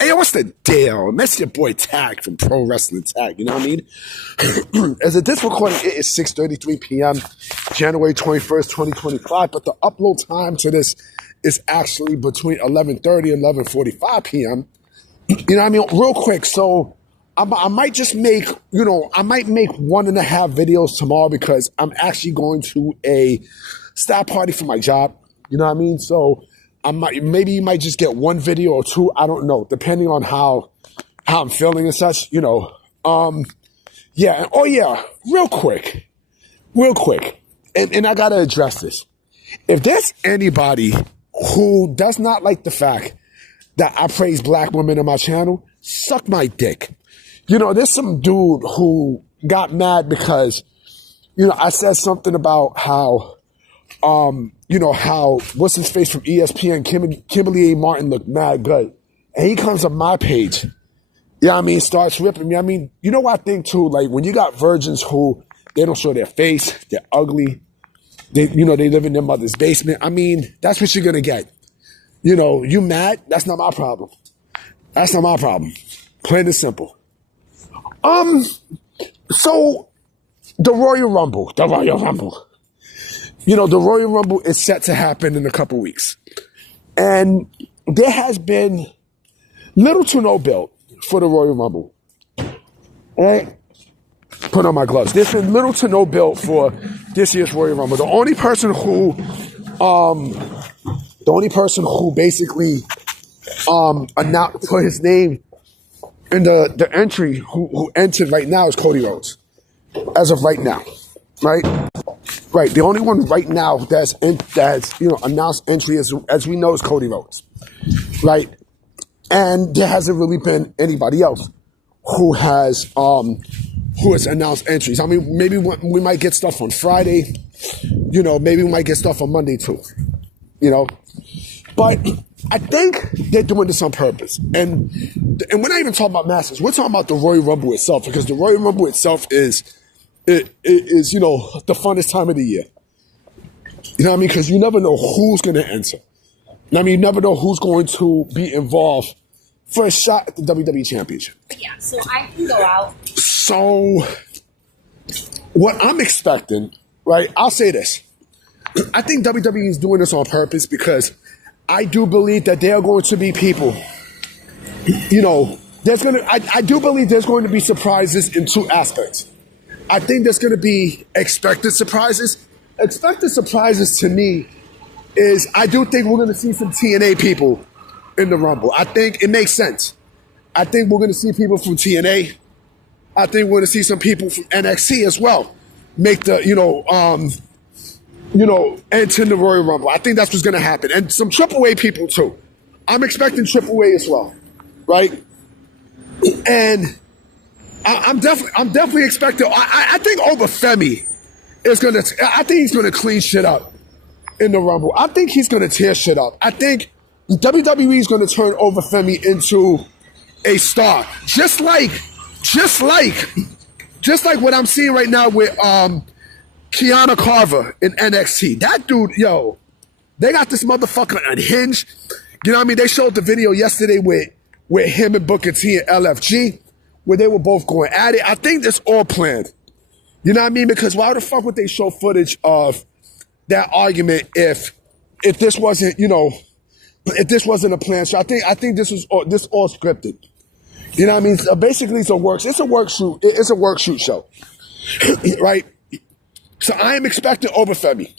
Hey, what's the deal? That's your boy Tag from Pro Wrestling Tag. You know what I mean? As of this recording, it is 6:33 p.m., January 21st, 2025. But the upload time to this is actually between 11:30 and 11:45 p.m. You know what I mean? Real quick. So I might just make, I might make 1.5 videos tomorrow because I'm actually going to a staff party for my job. You know what I mean? So maybe you might just get 1 video or 2. I don't know, depending on how I'm feeling and such. Yeah. Oh yeah. Real quick. And I gotta address this. If there's anybody who does not like the fact that I praise black women on my channel, suck my dick. There's some dude who got mad because, I said something about how, how what's his face from ESPN, Kimberly A. Martin looked mad good. And he comes on my page, starts ripping me. I think too, like when you got virgins who they don't show their face, they're ugly, they live in their mother's basement. That's what you're gonna get. You mad? That's not my problem. That's not my problem. Plain and simple. So the Royal Rumble. The Royal Rumble is set to happen in a couple weeks. And there has been little to no build for the Royal Rumble. All right? Put on my gloves. There's been little to no build for this year's Royal Rumble. The only person who basically announced, put his name in the entry who entered right now is Cody Rhodes. As of right now. Right? Right. The only one right now that's announced entry as we know is Cody Rhodes. Right? And there hasn't really been anybody else who has announced entries. Maybe we might get stuff on Friday. Maybe we might get stuff on Monday too. But I think they're doing this on purpose. And we're not even talking about matches. We're talking about the Royal Rumble itself, because the Royal Rumble itself is the funnest time of the year. You know what I mean? Because you never know who's going to enter. You never know who's going to be involved for a shot at the WWE Championship. Yeah, so I can go out. So what I'm expecting, right? I'll say this. I think WWE is doing this on purpose because I do believe that there are going to be people, I do believe there's going to be surprises in 2 aspects. I think there's going to be expected surprises. Expected surprises to me is I do think we're going to see some TNA people in the Rumble. I think it makes sense. I think we're going to see people from TNA. I think we're going to see some people from NXT as well make the, enter the Royal Rumble. I think that's what's going to happen. And some AAA people too. I'm expecting AAA as well, right? And I'm definitely expecting. I think Obafemi is gonna. I think he's gonna clean shit up in the Rumble. I think he's gonna tear shit up. I think WWE is gonna turn Obafemi into a star, just like what I'm seeing right now with Kiana Carver in NXT. That dude, they got this motherfucker unhinged. You know what I mean? They showed the video yesterday with him and Booker T and LFG, where they were both going at it. I think that's all planned. You know what I mean? Because why the fuck would they show footage of that argument if this wasn't, if this wasn't a plan? So I think this all scripted. You know what I mean? So basically, it's a work shoot. It's a work shoot show, right? So I am expecting Obafemi.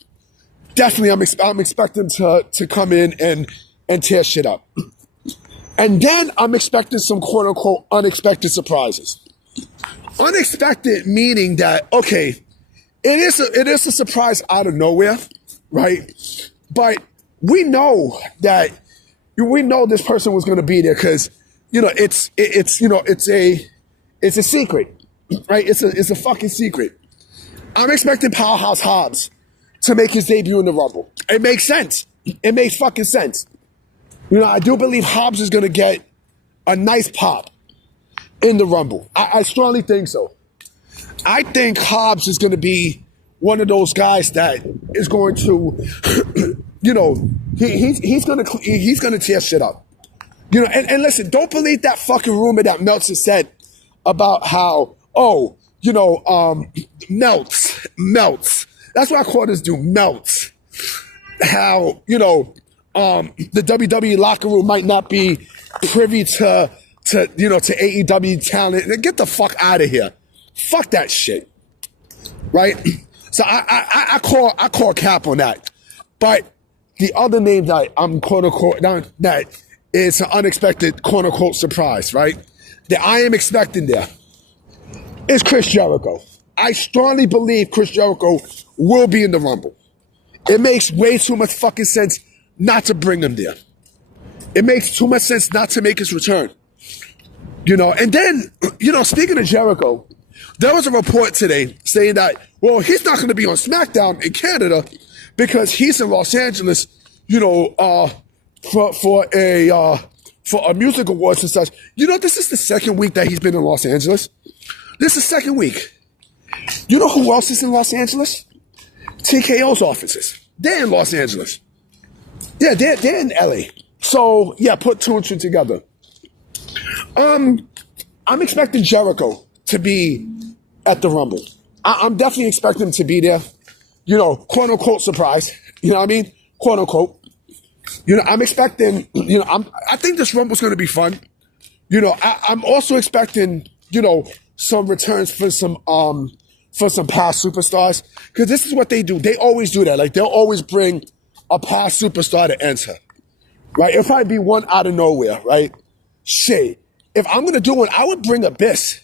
Definitely, I'm expecting to come in and tear shit up. And then I'm expecting some quote unquote unexpected surprises. Unexpected meaning that, okay, it is a surprise out of nowhere, right? But we know this person was going to be there because, it's a secret, right? It's a fucking secret. I'm expecting Powerhouse Hobbs to make his debut in the Rumble. It makes sense. It makes fucking sense. I do believe Hobbs is going to get a nice pop in the Rumble. I strongly think so. I think Hobbs is going to be one of those guys that is going to, he's going to tear shit up. You know, and listen, don't believe that fucking rumor that Meltzer said about how, oh, you know, melts. That's what I call this dude, melts. How, you know, the WWE locker room might not be privy to AEW talent. Get the fuck out of here. Fuck that shit. Right? So I call cap on that. But the other name that I'm quote unquote that is an unexpected quote unquote surprise, right? That I am expecting there is Chris Jericho. I strongly believe Chris Jericho will be in the Rumble. It makes way too much fucking sense not to bring him there. It makes too much sense not to make his return. You know, and then, you know, speaking of Jericho, there was a report today saying that, well, he's not going to be on SmackDown in Canada because he's in Los Angeles, you know, for a music awards and such. You know, this is the second week that he's been in Los Angeles. This is the second week. You know who else is in Los Angeles? TKO's offices. They're in Los Angeles. Yeah, they're in LA. So, yeah, put two and two together. I'm expecting Jericho to be at the Rumble. I'm definitely expecting him to be there. You know, quote unquote surprise. You know what I mean? Quote unquote. You know, I'm expecting, you know, I think this Rumble's going to be fun. You know, I'm also expecting, you know, some returns for some past superstars. Because this is what they do. They always do that. Like, they'll always bring a past superstar to enter. Right? It'll probably be one out of nowhere, right? Shit. If I'm going to do one, I would bring Abyss.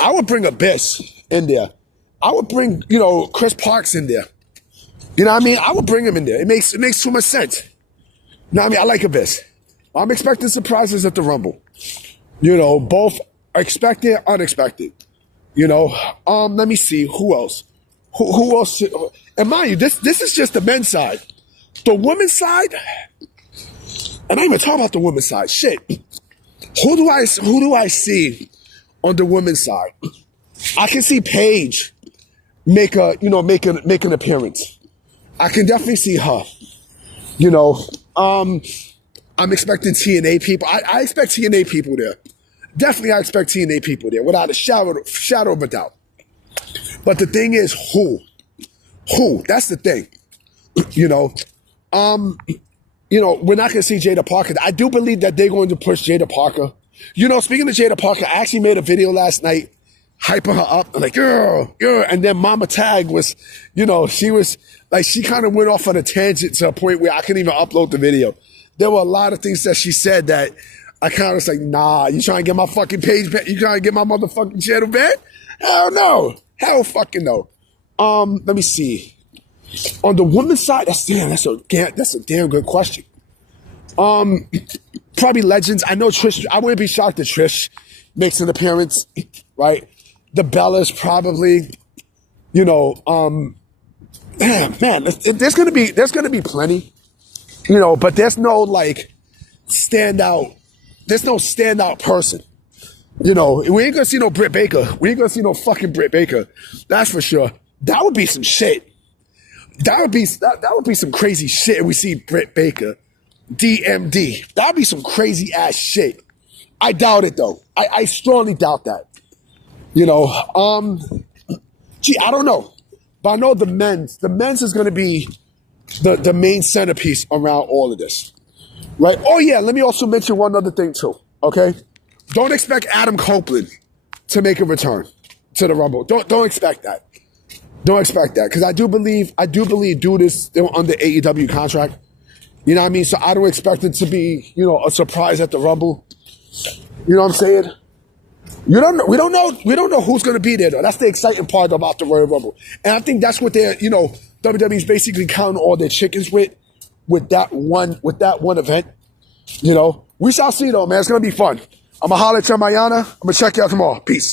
I would bring Abyss in there. I would bring, you know, Chris Parks in there. You know what I mean? I would bring him in there. It makes too much sense. You know what I mean? I like Abyss. I'm expecting surprises at the Rumble. You know, both expected, unexpected. You know, let me see. Who else? Who else? And mind you, this is just the men's side. The women's side, and I even talk about the women's side. Shit. Who do I see on the women's side? I can see Paige make an appearance. I can definitely see her. You know, I'm expecting TNA people. I expect TNA people there. Definitely, I expect TNA people there, without a shadow of a doubt. But the thing is, who? That's the thing. You know, we're not going to see Jada Parker. I do believe that they're going to push Jada Parker. You know, speaking of Jada Parker, I actually made a video last night hyping her up. I'm like, girl. And then Mama Tag was, you know, she was like, she kind of went off on a tangent to a point where I couldn't even upload the video. There were a lot of things that she said that I kind of was like, nah, you trying to get my fucking page back? You trying to get my motherfucking channel back? Hell no. Hell fucking no. Let me see. On the women's side, that's a damn good question. Probably legends. I know Trish. I wouldn't be shocked if Trish makes an appearance, right? The Bellas probably. You know, man, there's gonna be plenty. You know, but there's no like standout. There's no standout person. You know, we ain't gonna see no Britt Baker. We ain't gonna see no fucking Britt Baker. That's for sure. That would be some shit. That would be some crazy shit if we see Britt Baker. DMD. That would be some crazy ass shit. I doubt it though. I strongly doubt that. You know, I don't know. But I know the men's is gonna be the main centerpiece around all of this. Right? Oh yeah, let me also mention one other thing too. Okay? Don't expect Adam Copeland to make a return to the Rumble. Don't expect that. Don't expect that. Because I do believe dude is still under AEW contract. You know what I mean? So I don't expect it to be, you know, a surprise at the Rumble. You know what I'm saying? We don't know who's gonna be there though. That's the exciting part about the Royal Rumble. And I think that's what they're, you know, WWE's basically counting all their chickens with that one event. You know, we shall see though, man. It's gonna be fun. I'm gonna holler at you, Mayana. I'm gonna check you out tomorrow. Peace.